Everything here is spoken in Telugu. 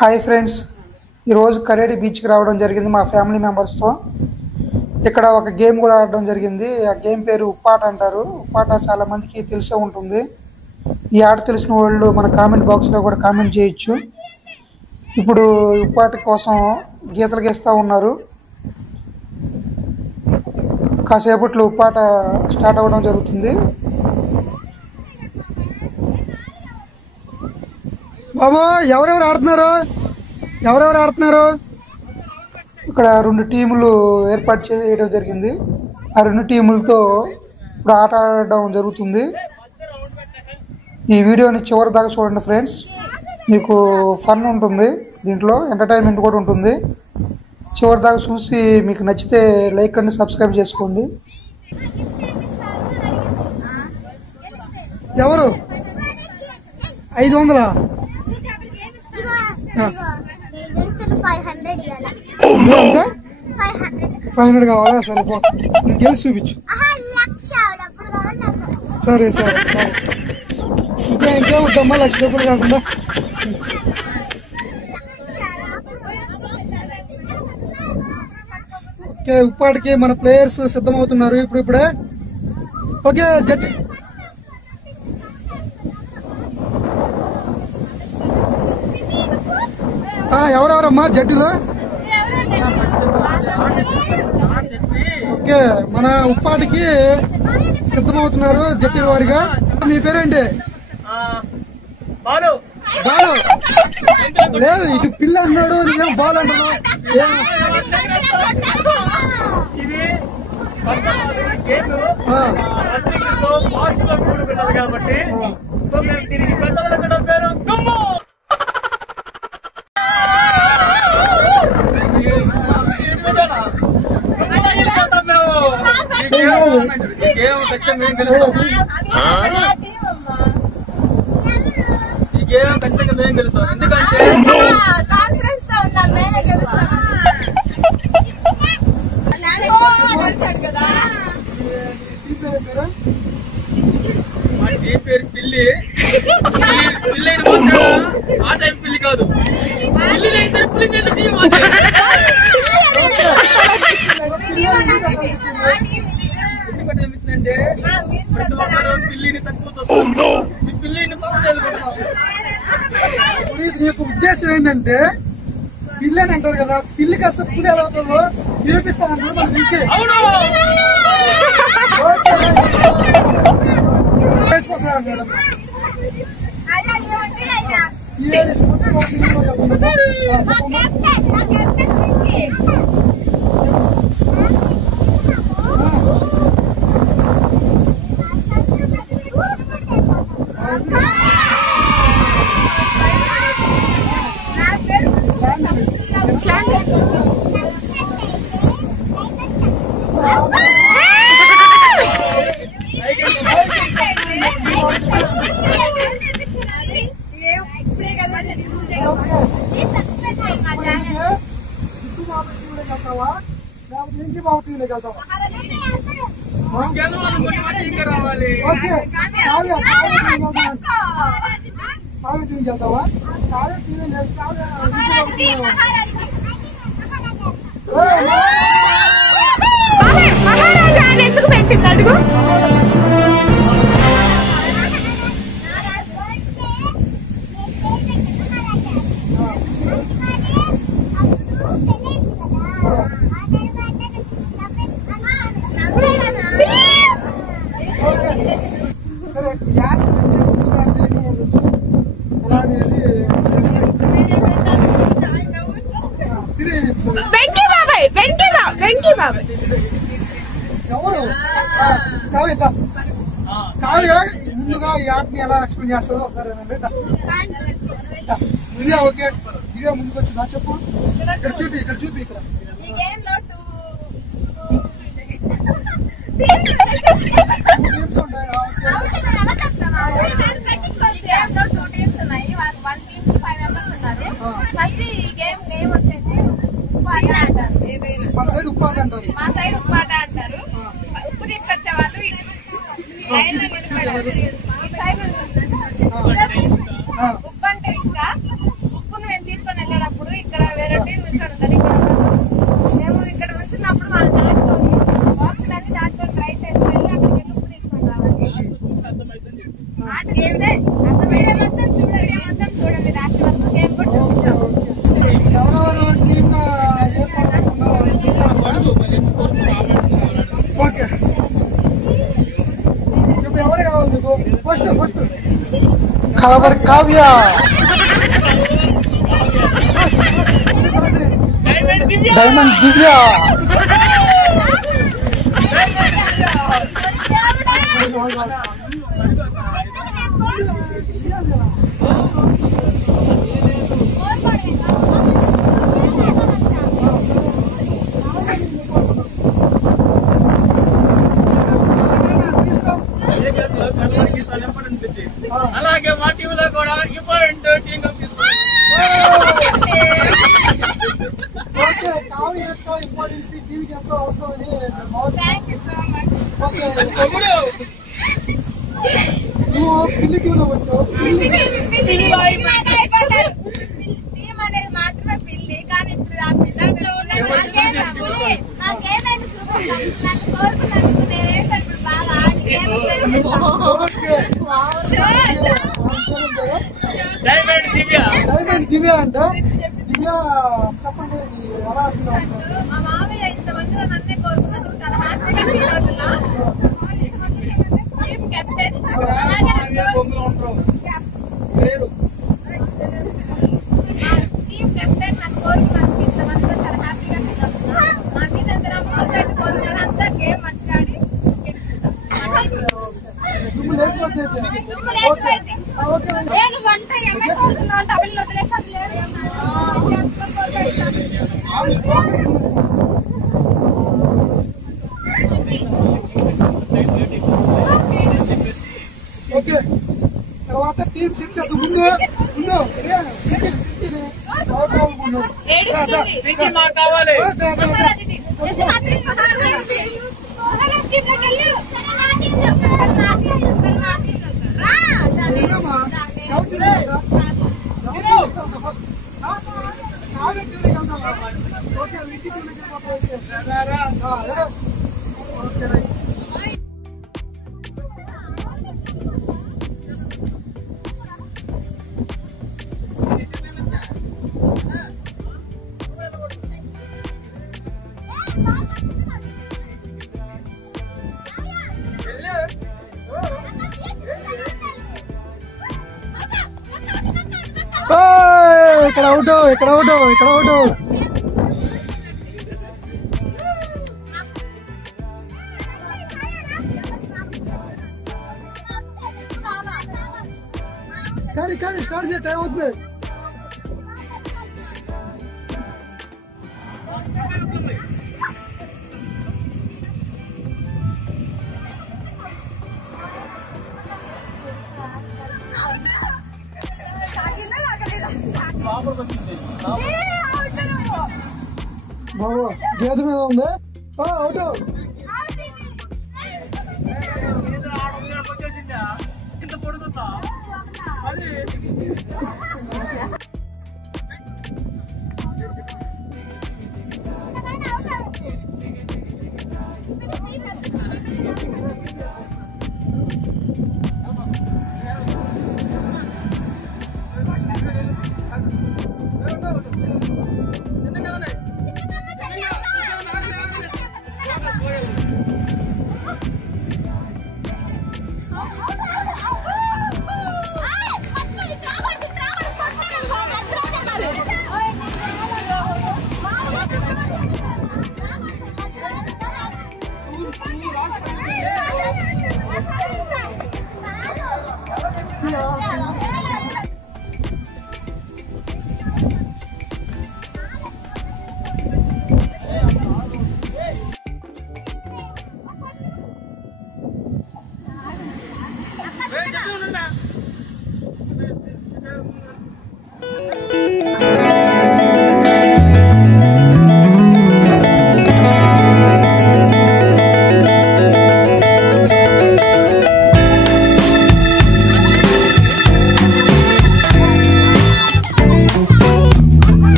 హాయ్ ఫ్రెండ్స్, ఈరోజు కరేడి బీచ్కి రావడం జరిగింది మా ఫ్యామిలీ మెంబర్స్తో. ఇక్కడ ఒక గేమ్ కూడా ఆడడం జరిగింది. ఆ గేమ్ పేరు ఉప్పాట అంటారు. ఉప్పాట చాలా మందికి తెలిసే ఉంటుంది. ఈ ఆట తెలిసిన వాళ్ళు మన కామెంట్ బాక్స్లో కూడా కామెంట్ చేయొచ్చు. ఇప్పుడు ఉప్పాట కోసం గీతలు గీస్తూ ఉన్నారు. కాసేపట్లో ఉప్పాట స్టార్ట్ అవ్వడం జరుగుతుంది. బాబు ఎవరెవరు ఆడుతున్నారు? ఇక్కడ 2 టీములు ఏర్పాటు చేయడం జరిగింది. ఆ 2 టీములతో ఇప్పుడు ఆట ఆడడం జరుగుతుంది. ఈ వీడియోని చివరి దాకా చూడండి ఫ్రెండ్స్. మీకు ఫన్ ఉంటుంది, దీంట్లో ఎంటర్టైన్మెంట్ కూడా ఉంటుంది. చివరి దాకా చూసి మీకు నచ్చితే లైక్ అండ్ సబ్స్క్రైబ్ చేసుకోండి. ఎవరు 500 500 కావాలా? సరే పో, నీకు గెలిచి చూపించు. సరే ఇంకేమొద్దమ్మా, 1,00,000 రూపాయలు కాకుండా. ఓకే, ఉప్పాటికి మన ప్లేయర్స్ సిద్ధమవుతున్నారు ఇప్పుడే. ఓకే, జట్టు ఎవరెవరమ్మా జట్టులో? ఓకే, మన ఉప్పాటికి సిద్ధమవుతున్నారు జట్టు వారిగా. మీ పేరేంటి? బాలు. లేదు, ఇటు పిల్ల అన్నాడు, నేనేం బాల్ అంటాను. ఈ గేమ్ ఖచ్చితంగా మేము గెలుస్తాం. ఎందుకంటే మా టీం పేరు పిల్లి. పిల్లి అయిన మాత్రం ఆ టైం పిల్లి కాదు. పిల్లి అయితే ఎందుకంటే ప్రతి ఒక్కరు పిల్లిని తక్కువ పిల్లిని నీకు ఉద్దేశం ఏంటంటే పిల్లి అని అంటారు కదా, పిల్లి కాస్త పులి ఎలా అవుతుందో నిరూపిస్తానంటారు మన ఇంకే. మహారాజా అని ఎందుకు పెట్టింది అడుగు. వెంకీ బాబాయ్ ఎవరు కావ్య ముందుగా ఈ ఆటని ఎలా ఎక్స్ప్లెయిన్ చేస్తుందో ఒకసారి దివ్య. ఓకే, దివ్య ముందుకు వచ్చిందా చెప్పు. ఇక్కడ చూపి ఇక్కడ టీమ్స్ ఉంటాయి. మన సైడ్ ఉప్పాట అంటారు. ఉప్పు తీసుకొచ్చే వాళ్ళు ఉప్పు అంటే ఇంకా ఉప్పును మేము తీసుకొని కలవరి కావ్య, డైమండ్ దివ్య, అలాగే మా టీంలో కూడా ఇంపార్టెంట్ టీం నువ్వు పిల్లి టీంలో వచ్చావు. టీం అనేది మాత్రమే పిల్లి, కానీ ఇప్పుడు ఆ పిల్లలు నాకేమైనా కోరుకున్నందుకు నేనేంటే ఇప్పుడు బాగా ఆడి డైమండ్ దివ్య. డైమండ్ దివ్య అంట. దివ్య చెప్పండి ఎలా ఆడుతున్నావు? మా మామయ్య ఇంతమందిలో నన్నే కోరుకున్నాను, చాలా హ్యాపీగా ఫీల్ అవుతున్నా. టీం కెప్టెన్ టీం కెప్టెన్ నన్ను కోరుకున్నందుకు ఇంతమందిలో చాలా హ్యాపీగా ఫీల్ అవుతున్నా. మా మీద అందరం కోరుకున్నాడు, అంతా గేమ్ మంచిగా ఆడి దుమ్ము లేచిపోతే దుమ్ము లేచిపోయింది. నేను వంట ఏమే కోరుకున్నావు అంటే అవి వదిలేసాను లేదు. ఓకే, తర్వాత టీం సిక్స్ అది ముందు పింకీ మాకు కావాలి. ఇక్కడ అవుట్, ఇక్కడ అవుట్, ఇక్కడ అవుట్. కానీ స్టార్ట్ చేయ టైం అవుతుంది. బాబు గేదె మీద ఉంది. అవుట్. వచ్చేసిందా ఇంత పొడుగుతా మళ్ళీ